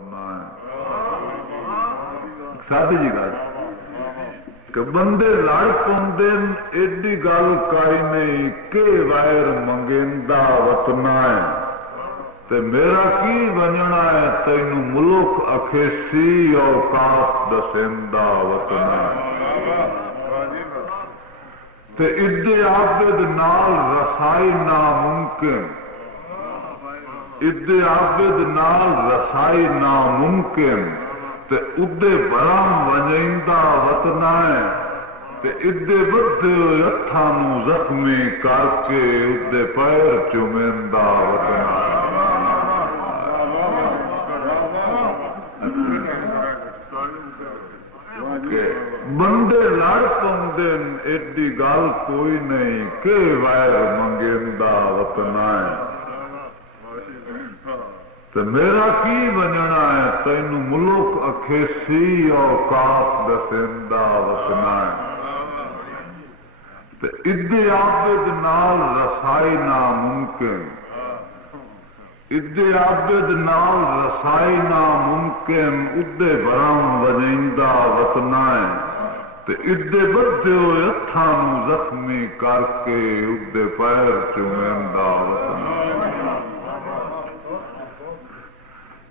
وطنا ہے سادی جی گل کہ بندے لڑ پاؤندے ایڈی گل کائی نہیں کہ وائر منگیندا وطنا ہے تے میرا کی بننا ہے تینوں ملک اکھیسی اوقات دسیندا وطنا ہے تے ادے عابد نال رسائی ناممکن ادے عابد نال رسائی ناممکن تے ادے برام ونجیندا وطنا ہے تے ادے بدھے ہوئے ہتھاں نوں زخمی کر کے ادے پیر چومیندا وطنا ہے بندے لڑ پاؤندے ایڈی گل کوئی نہیں کہ وائر منگیندا وطنا ہے تو میرا کی بننا ہے تینوں ملک اکھیسی اوقات دسیندا وطنا ہے تو ادے عابد نال رسائی ناممکن ادے عابد نال رسائی ناممکن ادے برام وجیندا وطنا ہے تے ادے بدھے ہوئے ہتھاں نوں زخمی کر کے ادے پیر چومیندا وطنا ہے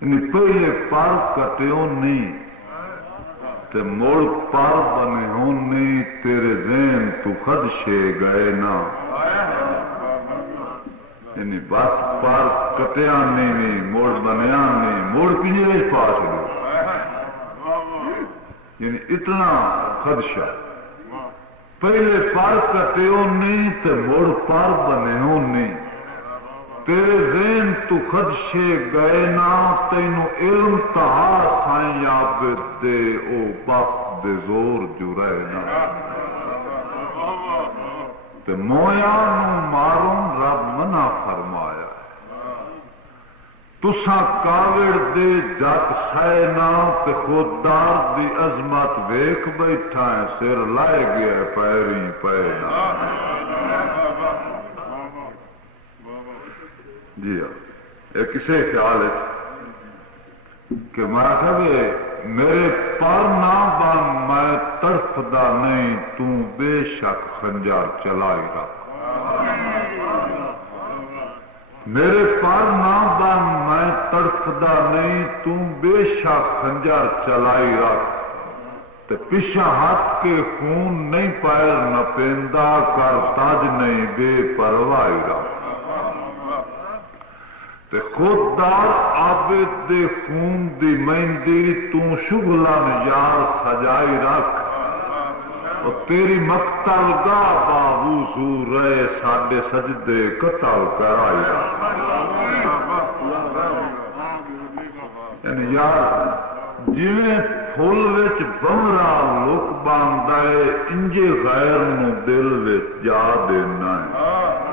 پہلے پر کٹیوں نہیں تے مڑ پر بنے ہوں نہیں تیرے ذہن تو خدشے گئے نا یعنی بس پر کٹیا نہیں موڑ بنیا نہیں موڑ پنجرے پا چلو یعنی اتنا خدشہ پہلے پر کٹیوں نہیں تے موڑ پر بنے ہوں نہیں تیرے ذہن تو خدشے گئے نا تینوں علم تہا سائیں عابد دے او بخت دے زور جو رہے نا تے مویا نو ماروں رب منع فرمایا تساں کاوڑ دے جت سائے نا تے خوددار دی عظمت ویکھ بیٹھا ہے سر لائے گیا ہے پیری پے نا جی ہاں یہ کسے خیال ہے کہ میں کہ میرے پر نہ بن میں تڑفدا نہیں تو بے شک خنجر چلائی رکھ میرے پر نہ بن میں تڑفدا نہیں تو بے شک خنجر چلائی رکھ تے پیچھا ہاتھ کے خون نہیں پیر نہ پیندا کر تاج نہیں بے پرواہی رکھ تے خوددار عابد دے خون دی مہندی تو شغلن یار سجائی رکھ اور تیری مقتل گاہ باوضو رہے ساڈے سجدے قتل کرائی رکھ یعنی یار جویں پھل وچ بمرا لک باندا ہے انجے غیر نو دل وچ جا دینا ہے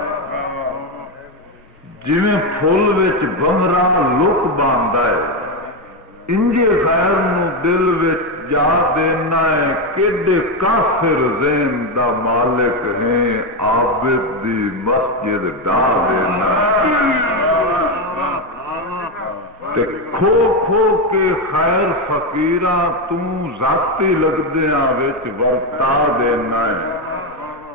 جویں پھل وچ بمرا لک باندا ہے انجے غیر نو دل وچ جا دینا ہے کیڈے کافر ذہن دا مالک ہیں عابد دی مسجد ڈا دینا ہے تے کھو کھو کے خیر فقیراں تو ذاتی لگدیاں وچ ورتا دینا ہے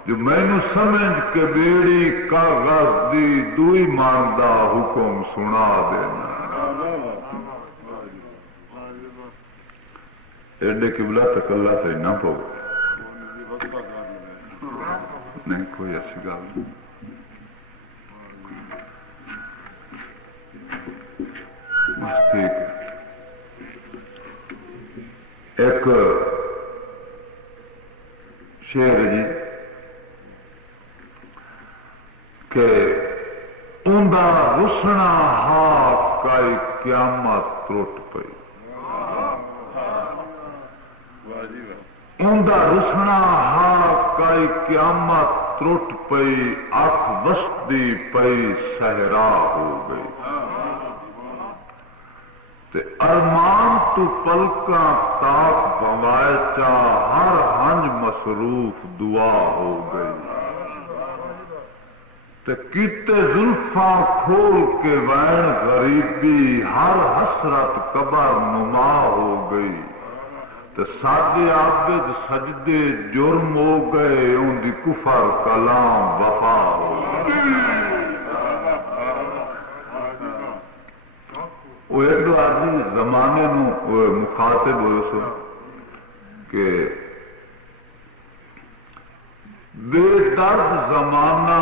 جو مینو سمجھ کے بیڑی کاغذ دی دوئی ماندا حکم سنا دینا ایڈے قبلہ تکلا سے نہ پو نہیں کوئی ایسی گل ٹھیک ہے ایک شعر جی کہ اوندا رسنا ہاں کائی قیامت ٹوٹ پئی اوندا رسنا ہاں کائی قیامت ٹوٹ پئی اکھ وسدی پئی صحرا ہو گئی تے ارمان تو پلکاں تاک بوائے چا ہر ہنج مصروف دعا ہو گئی تے کیتے زلفاں کھول کے وین غریبی ہر حسرت قبر نما ہو گئی تے ساڈے عابد سجدے جرم ہو گئے ان دی کفر کلام وفا ہو گئی وہ ایک دو آدمی زمانے نو مخاطب ہوئے سن کہ بے درد زمانہ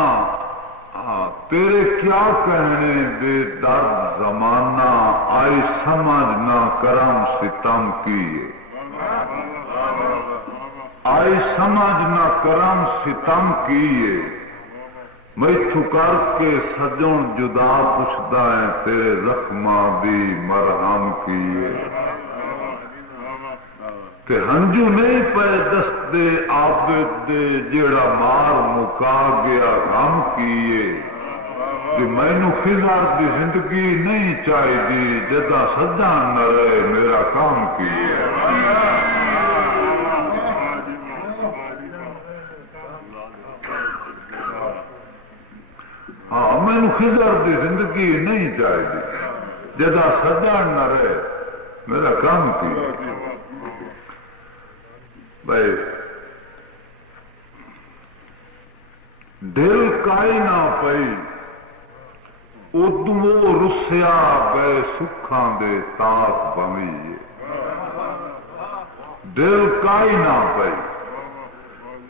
تیرے کیا کہنے بے درد زمانہ آئی سمجھ نہ کرم ستم کیے آئی سمجھ نہ کرم ستم کیے میتھو کر کے سجن جدا پوچھتا ہے تیرے زخماں دی مرہم کیے کہ ہنجو نہیں پے دست دے عابد دے جیڑا مار مکا گیا غم کیے کہ مینو خضر دی زندگی نہیں چاہیے جدا سجان نہ رہے میرا کام کیے ہاں مینو خضر دی زندگی نہیں چاہیے جدا سجان نہ رہے میرا کام کیے بھائی دل کائی نہ پئی ادو رسیا گئے سکھاں دے تاک بوی دل کائی نہ پئی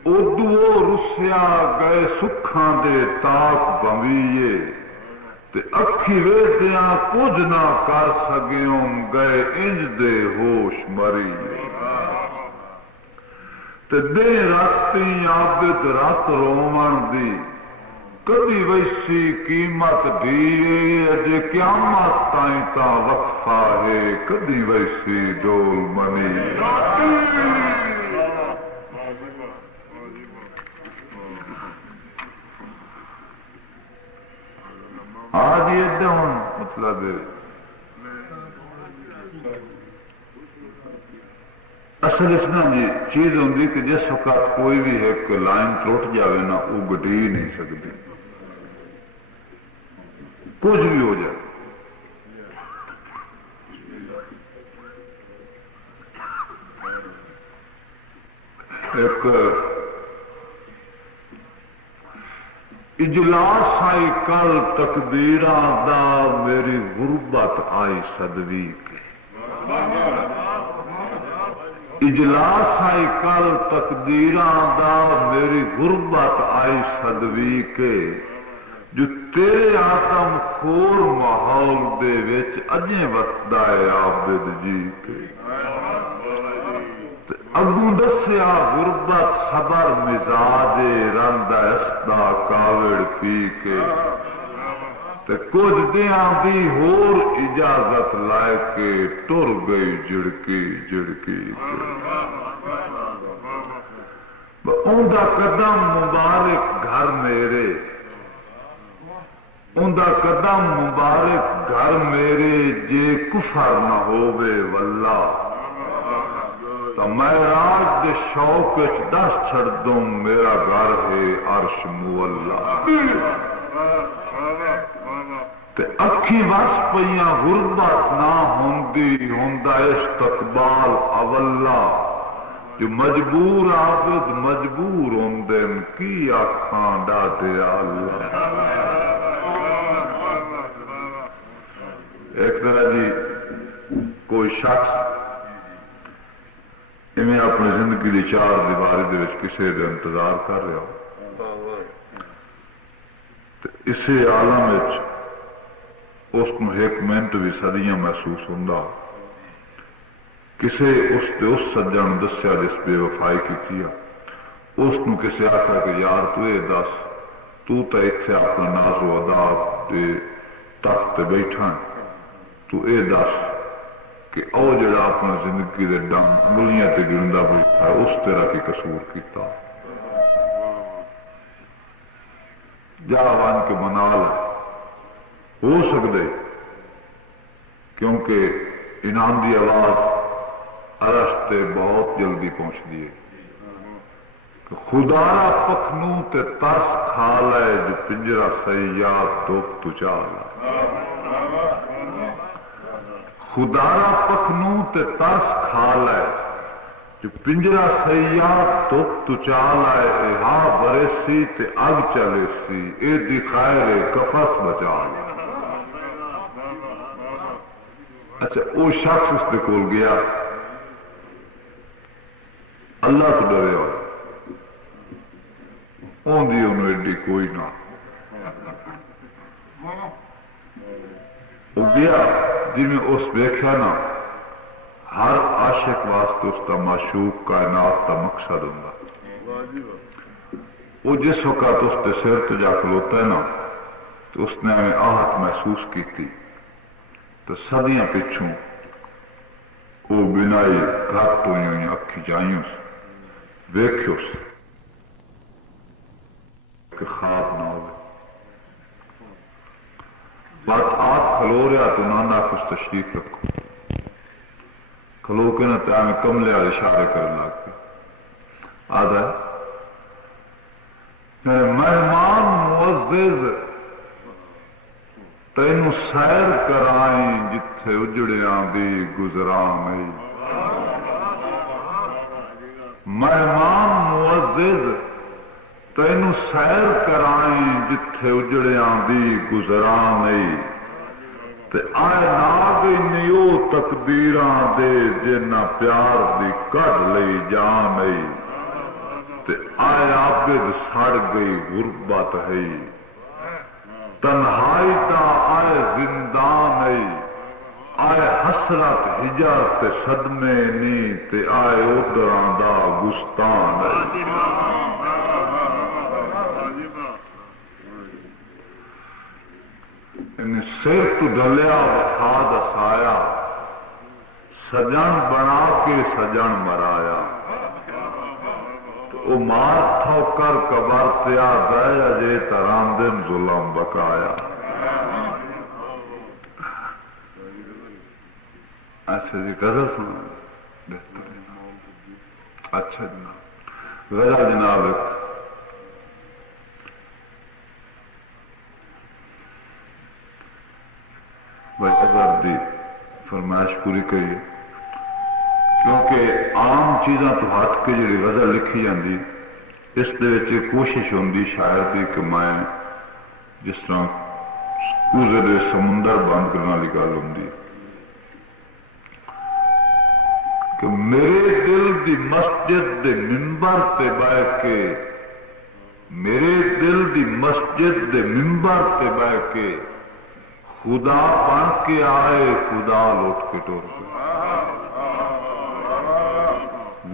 ادو رسیا گئے سکھاں دے تاک بوی تے اکھی ویدیاں کچھ نہ کر سگیوں گئے انج دے ہوش مری دے راتی عابد رات رومن دی کبھی ویسی قیمت دیے اجے قیامت تائیں تا وقفہ ہے کبھی ویسی ڈول منی آج یہ دون مطلب اصل اس میں جی چیز ہوں کہ جس وقت کوئی بھی ایک لائن ٹوٹ جائے نا وہ گٹی ہی نہیں سکتی کچھ بھی ہو جائے ایک اجلاس آئی کل تقدیراں دا میری غربت آئی صدوی کے اجلاس آئی کل تقدیراں دا میری غربت آئی صدوی کے جو تیرے آتم خور ماحول دے وچ اجیں وقتا ہے عابد جی کے اگوں دسیا غربت صبر مزاج رندا اسدا کاوڑ پی کے تے کچھ دیاں دی ہور اجازت لائے کے ٹر گئی جڑکی جڑکی اوندا قدم مبارک گھر میرے اوندا قدم مبارک گھر میرے جے کفر نہ ہووے واللہ تو میں راج دے شوق دس چھڑ دوں میرا گھر ہے عرش مولا تے اکھی وس پئیاں غربت نہ ہوندی ہوندا استقبال اولا جو مجبور عابد مجبور ہوندے کی آکھاں ڈاڈے اللہ ایک طرح جی کوئی شخص میں اپنی زندگی کی چار دیواری دے وچ کسی دے انتظار کر رہا ہوں اسی عالم وچ اس کو ایک منٹ بھی صدیاں محسوس ہوندا کسی اس سجن دسیا جس بے وفائی کی اس کو کسی آخر کہ یار تو یہ دس تو اتنے اپنا ناز و ادا دے تخت بیٹھا تو یہ دس کہ او جڑا اپنا زندگی دے ڈم انگلیاں تے گرندا بیٹھا ہے اس طرح کی قصور کیتا جا وان کے منا لے ہو سکتے کیونکہ انعام دی آواز عرش تے بہت جلدی پہنچتی ہے خدا را پکھنوں تے ترس کھا لے جو پنجرا سیاد دکھ تجا لے خدا را پکھنوں تے ترس کھا لے جو پنجرا سیاد دکھ تجا لے اہا برسی تے اگ چلے سی اے دکھائے کفس بچا لے. اچھا وہ شخص اس دے کول گیا اللہ تو ڈرے ہو انہوں ایڈی کوئی نہ وہ گیا جی میں اس ویکھیا نا ہر عاشق واسطے اس کا معشوق کائنات کا مقصد ہوں. وہ جس وقت اس کے سر تو جا کھلوتا ہے نا تو اس نے ہمیں آہت محسوس کی تھی تو صدیاں پچھوں وہ بنائی گھر تو اکھی جائیوں ویکھیو کہ خواب نہ ہو بات آپ کھلو رہا تو نانا کچھ تشریف رکھو کھلو کے نہ تو ہمیں کملے والے اشارے کرنے لگ پے آدھا مہمان معزز تینوں سیر کرائیں جتھے اجڑیاں دی گزراں نہیں مہمان معزز تینوں سیر کرائیں جتھے اجڑیاں دی گزراں نہیں تے آئے ناگ نیو تقدیراں دے جنہ پیار دی کڈ لئی جان نہیں تے آئے عابد سڑ گئی غربت ہے تنہائی دا آئے زندان نہیں آئے حسرت ہجر تے صدمے نہیں تے آئے ادھراں دا گستان نہیں. سر تو ڈلیا وفا دسایا سجن بنا کے سجن مرایا وہ مار ٹھوکر قبر تیا گئے اجے ترام دن ظلم بکایا. اچھا جی غزل سنا بہترین. اچھا جناب غزل جناب غزل دی فرمائش پوری کریے کیونکہ عام چیزاں تو ہٹ کے جی غزل لکھی جاتی اس دے کوشش ہوتی شاعر کی کہ میں جس طرح کوزے دے سمندر بند کرنے والی گل ہوتی کہ میرے دل دی مسجد دے منبر تے بہ کے میرے دل دی مسجد دے منبر تے بہ کے خدا بن کے آئے خدا لوٹ کے ٹور گئے.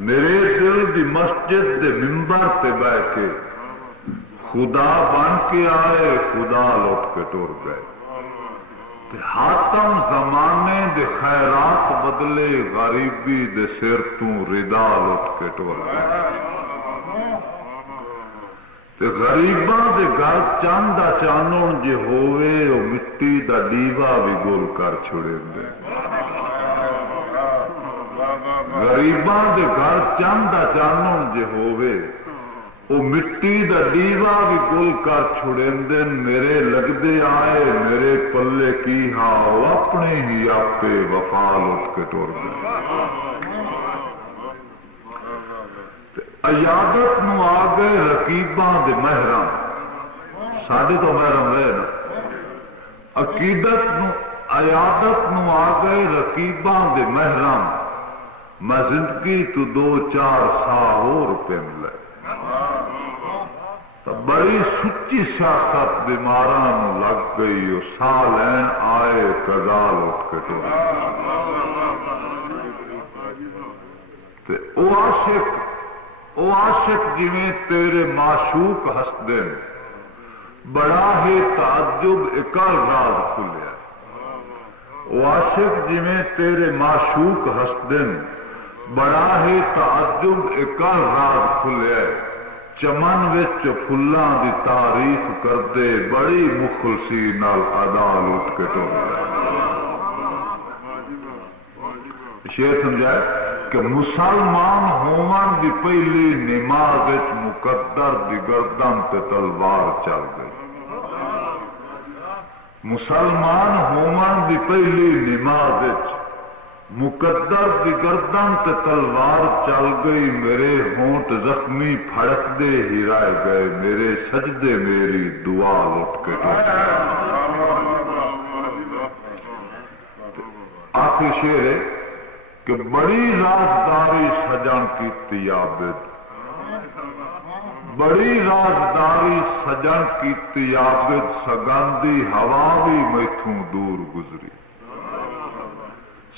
میرے دل دی مسجد دے منبر تے بہ کے خدا بن کے آئے خدا لوٹ کے ٹور گئے. حاتم زمانے دے خیرات بدلے غریبی دے سر تو ردا لوٹ کے ٹور گئے. غریباں دے گھر چاند چانن جے ہووے او مٹی دا دیوا بھی گول کر چھڑے دے. غریباں دے گھر چاند چانن جے ہووے او مٹی دا دیوا بھی گول کر چھڑے دے. میرے لگدے آئے میرے پلے کی ہاں او اپنے ہی آپے وفا لوٹ کے ٹور گئے. عیادت نو آ گئے رقیباں دے محرم ساڈے تو محرم رہے نا عقیدت نو عیادت نو آ گئے رقیباں دے محرم میں زندگی تو 2-4 سا اور پہ ملے. بڑی سچی سیاست بیماراں نو لگ گئی او سا لین آئے قضا لوٹ کے ٹور گئے. او عاشق جویں تیرے معشوق ہسدے بڑا ہی تعجب اکل راز کھلیا. او عاشق جویں تیرے معشوق ہسدے بڑا ہی تعجب اکل راز کھلیا. چمن وچ پھلاں دی تعریف کردے بڑی مخلصی نال ادا لوٹ کے ٹور گئے. شعر سمجھائے کہ مسلمان ہومن دی پہلی نماز مقدر دی گردن تے تلوار چل گئی. مسلمان ہومن دی پہلی نماز مقدر دی گردن تے تلوار چل گئی. میرے ہونٹ زخمی پھڑک دے ہرائے گئے. میرے سجدے میری دعا لٹ کے آخری شعر ہے کہ بڑی رازداری سجن کیتی عابد. بڑی رازداری سجن کیتی عابد. سگندی ہوا بھی میتھوں دور گزری.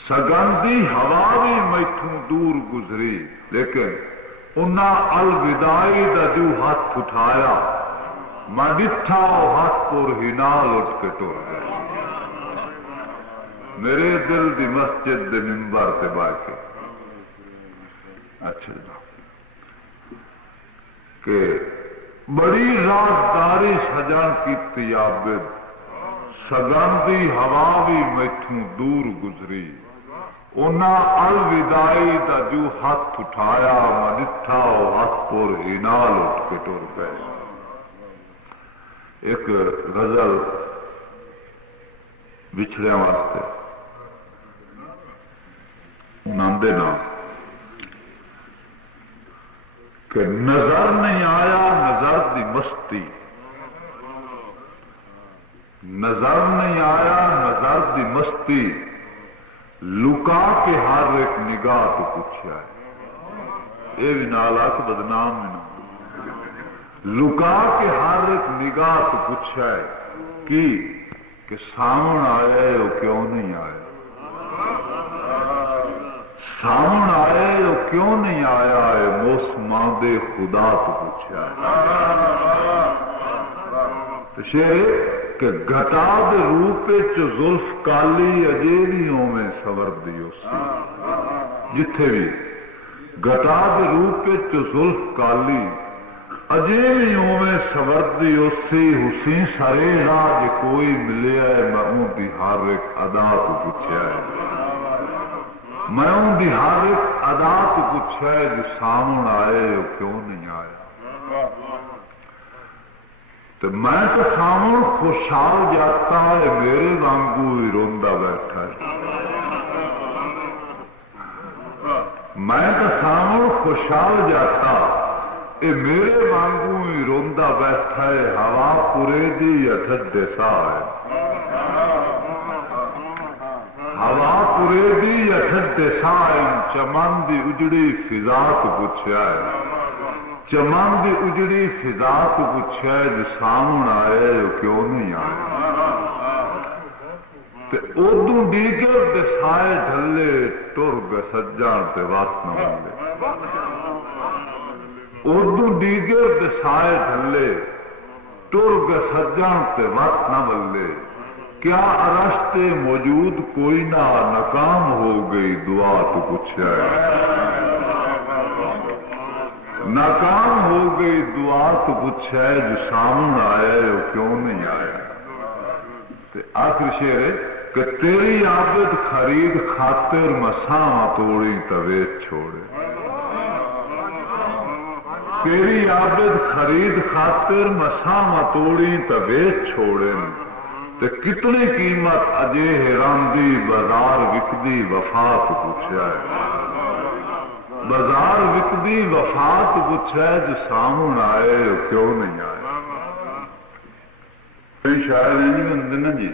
سگندی ہوا بھی میتھوں دور گزری. لیکن انہاں الوداعی دا جو ہاتھ اٹھایا میں ڈٹھا ہاتھ پر ہی نال اٹھ کے ٹر گیا. میرے دل دی مسجد دے منبر تے بہ کے اچھا کہ بڑی رازداری سجن کیتی عابد. سگندی ہوا بھی میتھوں دور گزری. انہاں الوداعی دا جو ہاتھ اٹھایا میں ڈٹھا ہاتھ پر ہی نال اٹھ کے ٹر گئے. ایک غزل بچھڑیا واسطے ناندے نام کہ نظر نہیں آیا نظر دی مستی. نظر نہیں آیا نظر دی مستی. لکا کے ہر ایک نگاہ تو پوچھا ہے. یہ بھی نالاک بدنام میں نہ لکا کے ہر ایک نگاہ تو پوچھا ہے کہ سامن آئے وہ کیوں نہیں آئے. سامن آئے وہ کیوں نہیں آیا ہے. موسماں دے خدا تو پوچھا ہے. شعر کہ گھٹا دے روپ زلف کالی اجے بھی اویں سوردی اسی. جتھے بھی گھٹا دے روپ زلف کالی اجے بھی اویں سوردی اسی. حسین سرے راہ جے کوئی ملے ہے میں اون دی ہر ایک ادا تو پوچھا ہے. میں اون دی ہر ایک ادا تو پوچھا ہے جو سامن آئے وہ کیوں نہیں آیا. تو میں تو سامن خوشحال جاتا ہے میرے وانگو ہی روندا بیٹھا ہے. میں تو سامن خوشحال جاتا اے میرے وانگو ہی روندا بیٹھا ہے. ہوا پورے دی یا ٹھڈے سا ہے. ہوا پورے دی یا ٹھڈے سا ہے. چمن دی اجڑی فضا تو پوچھا ہے. چمن دی اجڑی فضا تو پوچھا ہے جو سامن آئے وہ کیوں نہیں آئے. تے ادو دیگر دے سائے ڈھلے ٹر گئے سجان تے وقت نہ بلے. ادو دیگر دے سائے ڈھلے ٹر گئے سجان تے وقت نہ بلے. کیا ارشتے موجود کوئی نہ ناکام ہو گئی دعا تو پوچھا ہے. ناکام ہو گئی دعا تو پوچھا ہے جو سامن آیا ہے وہ کیوں نہیں آیا. آخر شعر ہے کہ تیری عابد خرید خاطر مساں توڑی تویت چھوڑے. تیری عابد خرید خاطر مساں توڑی تویت چھوڑے. تے کتنی قیمت اجے حیراندی بازار وکدی وفا تو پوچھا ہے. بازار وکدی وفا تو پوچھا ہے جو سامن آئے وہ کیوں نہیں آئے. شاید نہیں بنتے نا جی.